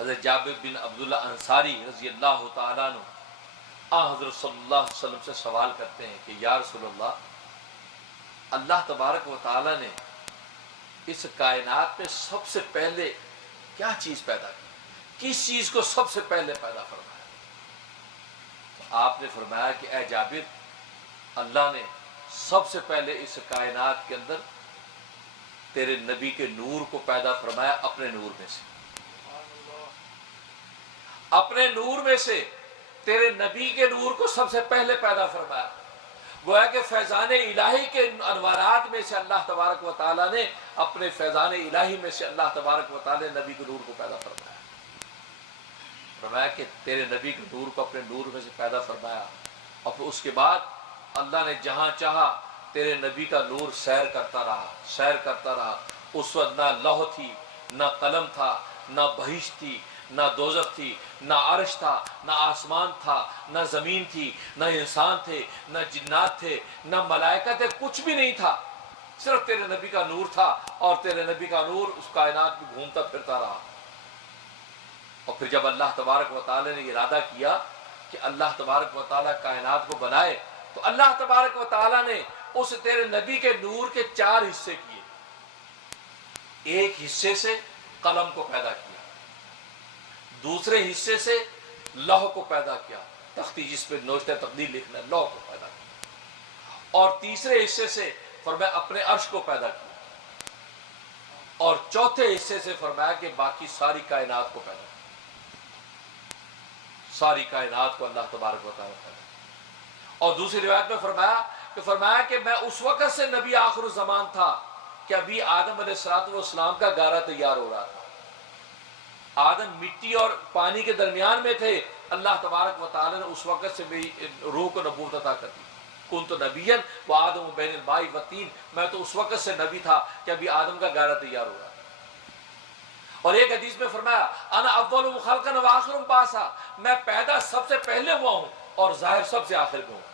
حضرت جابر بن عبداللہ انصاری رضی اللہ تعالیٰ عنہ حضرت صلی اللہ علیہ وسلم سے سوال کرتے ہیں کہ یا رسول اللہ، اللہ تبارک و تعالیٰ نے اس کائنات میں سب سے پہلے کیا چیز پیدا کی، کس چیز کو سب سے پہلے پیدا فرمایا؟ تو آپ نے فرمایا کہ اے جابر، اللہ نے سب سے پہلے اس کائنات کے اندر تیرے نبی کے نور کو پیدا فرمایا، اپنے نور میں سے، اپنے نور میں سے تیرے نبی کے نور کو سب سے پہلے پیدا فرمایا۔ گویا کہ فیضان الہی کے انوارات میں سے اللہ تبارک و تعالیٰ نے اپنے فیضان الہی میں سے اللہ تبارک و تعالیٰ نے نبی کے نور کو پیدا فرمایا۔ فرمایا کہ تیرے نبی کے نور کو اپنے نور میں سے پیدا فرمایا، اور پھر اس کے بعد اللہ نے جہاں چاہا تیرے نبی کا نور سیر کرتا رہا۔ اس وقت نہ لوح تھی، نہ قلم تھا، نہ بہشت تھی، نہ دوزخ تھی، نہ عرش تھا، نہ آسمان تھا، نہ زمین تھی، نہ انسان تھے، نہ جنات تھے، نہ ملائکہ تھے، کچھ بھی نہیں تھا، صرف تیرے نبی کا نور تھا، اور تیرے نبی کا نور اس کائنات میں گھومتا پھرتا رہا۔ اور پھر جب اللہ تبارک و تعالی نے ارادہ کیا کہ اللہ تبارک و تعالی کائنات کو بنائے، تو اللہ تبارک و تعالی نے اس تیرے نبی کے نور کے 4 حصے کیے۔ ایک حصے سے قلم کو پیدا کیا، دوسرے حصے سے لوح کو پیدا کیا، تختی جس پہ نوشتہ تقدیر لکھنا ہے، لوح کو پیدا کیا، اور تیسرے حصے سے فرمایا اپنے عرش کو پیدا کیا، اور چوتھے حصے سے فرمایا کہ باقی ساری کائنات کو پیدا کیا، ساری کائنات کو اللہ تبارک و تعالیٰ پیدا کیا۔ اور دوسری روایت میں فرمایا کہ میں اس وقت سے نبی آخر الزمان تھا کہ ابھی آدم علیہ السلام کا گارہ تیار ہو رہا تھا، آدم مٹی اور پانی کے درمیان میں تھے، اللہ تبارک و تعالی نے اس وقت سے میری روح کو نبوت عطا کر دی۔ کنت نبیا وآدم بین الماء والطین، میں تو اس وقت سے نبی تھا کہ ابھی آدم کا گارہ تیار ہو رہا تھا۔ اور ایک حدیث میں فرمایا انا اول خلقا وآخر بعثا، میں پیدا سب سے پہلے ہوا ہوں اور ظاہر سب سے آخر میں ہوں۔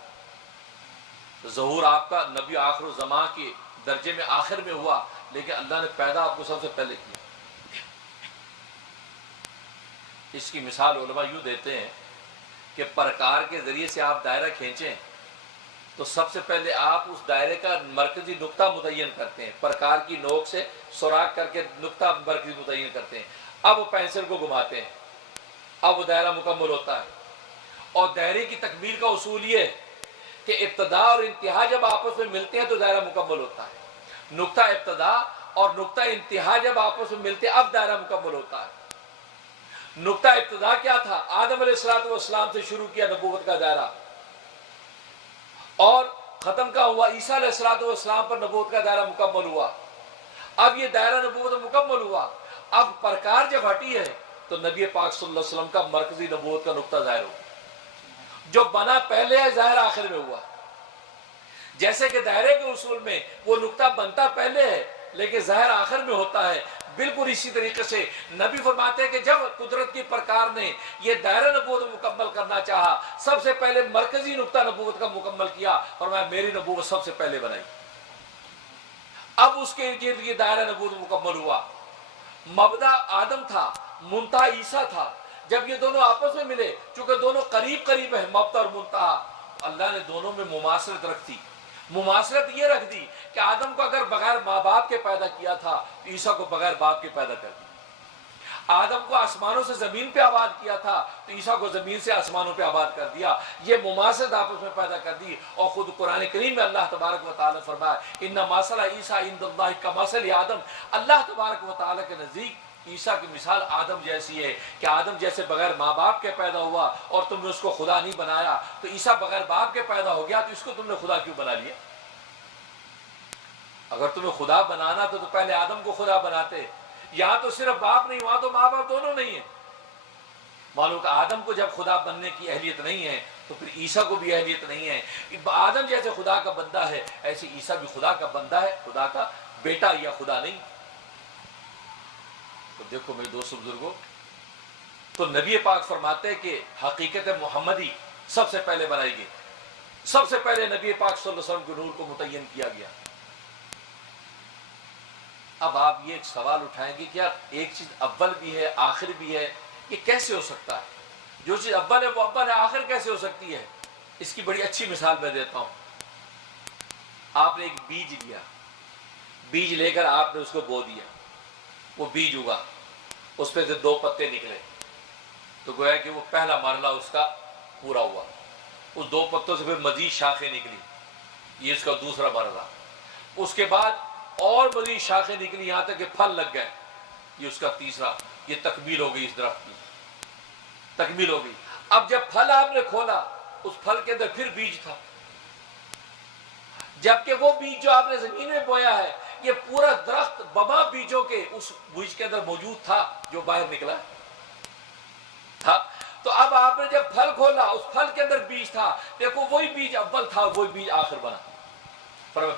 ظہور آپ کا نبی آخر الزمان کے درجے میں آخر میں ہوا، لیکن اللہ نے پیدا آپ کو سب سے پہلے کیا۔ اس کی مثال علماء یوں دیتے ہیں کہ پرکار کے ذریعے سے آپ دائرہ کھینچیں تو سب سے پہلے آپ اس دائرے کا مرکزی نقطہ متعین کرتے ہیں، پرکار کی نوک سے سوراخ کر کے نقطہ مرکزی متعین کرتے ہیں، اب وہ پینسل کو گھماتے ہیں، اب وہ دائرہ مکمل ہوتا ہے۔ اور دائرے کی تکمیل کا اصول یہ ہے کہ ابتدا اور انتہا جب آپس میں ملتے ہیں تو دائرہ مکمل ہوتا ہے، نقطہ ابتدا اور نقطہ انتہا جب آپس میں ملتے ہیں اب دائرہ مکمل ہوتا ہے۔ نقطہ ابتدا کیا تھا؟ آدم علیہ السلام سے شروع کیا نبوت کا دائرہ، اور ختم کا ہوا عیسیٰ علیہ السلام پر نبوت کا دائرہ مکمل ہوا۔ اب یہ دائرہ نبوت مکمل ہوا، اب پرکار جب ہٹی ہے تو نبی پاک صلی اللہ علیہ وسلم کا مرکزی نبوت کا نقطہ ظاہر ہوا، جو بنا پہلے ہے ظاہر آخر میں ہوا۔ جیسے کہ دائرے کے اصول میں وہ نقطہ بنتا پہلے ہے لیکن ظاہر آخر میں ہوتا ہے، بالکل اسی طریقے سے نبی فرماتے ہیں کہ جب قدرت کی پرکار نے یہ دائرہ نبوت مکمل کرنا چاہا، سب سے پہلے مرکزی نقطہ نبوت کا مکمل کیا، اور میں میری نبوت سب سے پہلے بنائی، اب اس کے ارد گرد دائرہ نبوت مکمل ہوا۔ مبدا آدم تھا، منتہا عیسیٰ تھا، جب یہ دونوں آپس میں ملے، چونکہ دونوں قریب ہیں مبدا اور منتہا، اللہ نے دونوں میں مماثلت رکھ دی۔ مماثلت یہ رکھ دی کہ آدم کو اگر بغیر ماں باپ کے پیدا کیا تھا تو عیسیٰ کو بغیر باپ کے پیدا کر دیا۔ آدم کو آسمانوں سے زمین پہ آباد کیا تھا تو عیسیٰ کو زمین سے آسمانوں پہ آباد کر دیا۔ یہ مماثلت آپس میں پیدا کر دی، اور خود قرآن کریم میں اللہ تبارک و تعالی فرمایا ان مثل عیسیٰ عند اللہ کمثل آدم، اللہ تبارک و تعالی کے نزدیک عیسیٰ کی مثال آدم جیسی ہے کہ آدم جیسے بغیر ماں باپ کے پیدا ہوا اور تم نے اس کو خدا نہیں بنایا، تو عیسیٰ بغیر باپ کے پیدا ہو گیا تو اس کو تم نے خدا کیوں بنا لیا؟ اگر تمہیں خدا بنانا تو پہلے آدم کو خدا بناتے۔ یہاں تو صرف باپ نہیں، وہاں تو ماں باپ دونوں نہیں ہیں۔ معلوم کہ آدم کو جب خدا بننے کی اہلیت نہیں ہے تو پھر عیسیٰ کو بھی اہلیت نہیں ہے۔ آدم جیسے خدا کا بندہ ہے ایسے عیسیٰ بھی خدا کا بندہ ہے، خدا کا بیٹا یا خدا نہیں۔ تو دیکھو میرے دوستو بزرگوں، تو نبی پاک فرماتے ہیں کہ حقیقت محمدی سب سے پہلے بنائی گئی، سب سے پہلے نبی پاک صلی اللہ علیہ وسلم کے نور کو متعین کیا گیا۔ اب آپ یہ ایک سوال اٹھائیں گے کہ یار ایک چیز اول بھی ہے آخر بھی ہے، یہ کیسے ہو سکتا ہے؟ جو چیز اول ہے وہ اول ہے، آخر کیسے ہو سکتی ہے؟ اس کی بڑی اچھی مثال میں دیتا ہوں۔ آپ نے ایک بیج لیا، بیج لے کر آپ نے اس کو بو دیا، وہ بیج اگا، اس پہ سے 2 پتے نکلے، تو گویا کہ وہ پہلا مرحلہ اس کا پورا ہوا۔ اس 2 پتوں سے پھر مزید شاخیں نکلی، یہ اس کا دوسرا مرحلہ۔ اس کے بعد اور مزید شاخیں نکلی یہاں تک کہ پھل لگ گئے، یہ اس کا تیسرا۔ یہ تکمیل ہو گئی اس درخت کی، تکمیل ہو گئی۔ اب جب پھل آپ نے کھولا، اس پھل کے اندر پھر بیج تھا، جبکہ وہ بیج جو آپ نے زمین میں بویا ہے، یہ پورا درخت بما بیجوں کے اس بیج کے اندر موجود تھا جو باہر نکلا تھا۔ تو اب آپ نے جب پھل کھولا، اس پھل کے اندر بیج تھا، دیکھو وہی بیج اول تھا، وہی بیج آخر بنا۔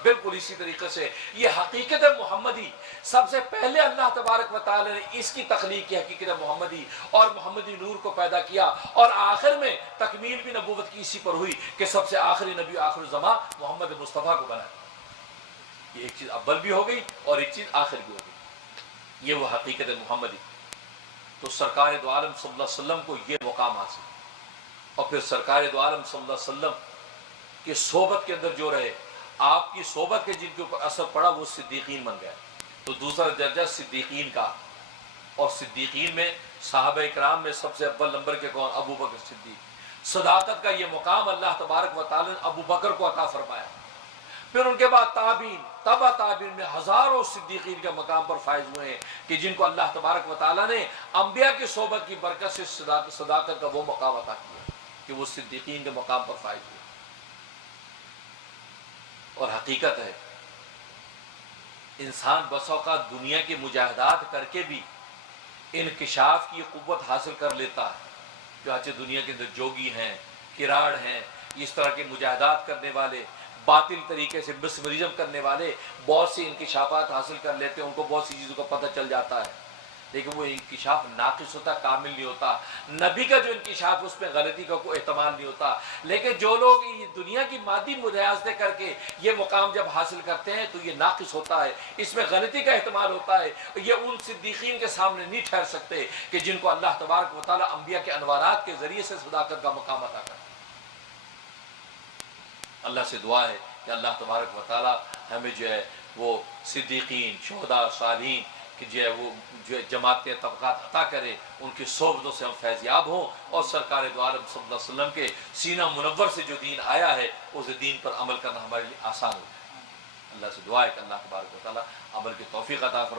بالکل اسی طریقے سے یہ حقیقت محمدی، سب سے پہلے اللہ تبارک و تعالی نے اس کی تخلیق کی حقیقت محمدی اور محمدی نور کو پیدا کیا، اور آخر میں تکمیل بھی نبوت کی اسی پر ہوئی کہ سب سے آخری نبی آخر الزمان محمد مصطفیٰ کو بنا۔ یہ ایک چیز اول بھی ہو گئی اور ایک چیز آخر بھی ہو گئی، یہ وہ حقیقت محمدی۔ تو سرکار دو عالم صلی اللہ علیہ وسلم کو یہ مقام حاصل، اور پھر سرکار دو عالم صلی اللہ علیہ وسلم کی صحبت کے اندر جو رہے، آپ کی صحبت کے جن کے اوپر اثر پڑا وہ صدیقین بن گئے۔ تو دوسرا درجہ صدیقین کا، اور صدیقین میں صحابہ اکرام میں سب سے اول نمبر کے کون؟ ابو بکر صدیق۔ صداقت کا یہ مقام اللہ تبارک و تعالی نے ابو بکر کو عطا فرمایا۔ پھر ان کے بعد تابعین، تبع تابعین میں ہزاروں صدیقین کے مقام پر فائز ہوئے ہیں کہ جن کو اللہ تبارک و تعالی نے انبیاء کی صحبت کی برکت سے صداقت کا وہ مقام عطا کیا کہ وہ صدیقین کے مقام پر فائز ہوئے۔ اور حقیقت ہے انسان بس اوقات دنیا کی مجاہدات کر کے بھی انکشاف کی قوت حاصل کر لیتا ہے۔ چاہے دنیا کے اندر جوگی ہیں، کراڑ ہیں، اس طرح کے مجاہدات کرنے والے، باطل طریقے سے مسمرزم کرنے والے بہت سی انکشافات حاصل کر لیتے ہیں، ان کو بہت سی چیزوں کا پتہ چل جاتا ہے، لیکن وہ انکشاف ناقص ہوتا، کامل نہیں ہوتا۔ نبی کا جو انکشاف اس میں غلطی کا کوئی احتمال نہیں ہوتا، لیکن جو لوگ یہ دنیا کی مادی ریاضتیں کر کے یہ مقام جب حاصل کرتے ہیں تو یہ ناقص ہوتا ہے، اس میں غلطی کا احتمال ہوتا ہے۔ یہ ان صدیقین کے سامنے نہیں ٹھہر سکتے کہ جن کو اللہ تبارک و تعالی انبیاء کے انوارات کے ذریعے سے صداقت کا مقام عطا کرتا ہے۔ اللہ سے دعا ہے کہ اللہ تبارک و تعالی ہمیں جو ہے وہ صدیقین، شہداء، صالحین کہ جو ہے وہ جو جماعتیں طبقات عطا کرے، ان کی صحبتوں سے ہم فیضیاب ہوں، اور سرکار دو عالم صلی اللہ علیہ وسلم کے سینہ منور سے جو دین آیا ہے اس دین پر عمل کرنا ہمارے لیے آسان ہو جائے۔ اللہ سے دعا ہے کہ اللہ تبارک و تعالی عمل کی توفیق عطا فرمائے۔